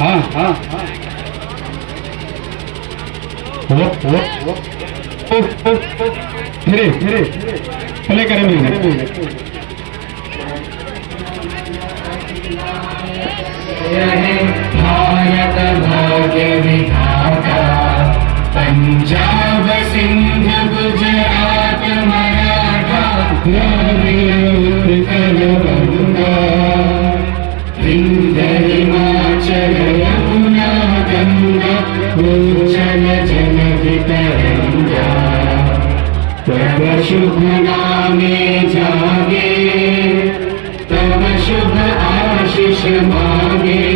हाँ हाँ हाँ वो धीरे धीरे प्ले करेंगे। भारत भाग्य विधाता पंजाब सिंध गुजरात मराठा उत्कल गंगा विंध्य हिमाचल यमुना गंगा उज्जल जलधि तरंगा तब शुभ नामे जागे तब शुभ आशीष मांगे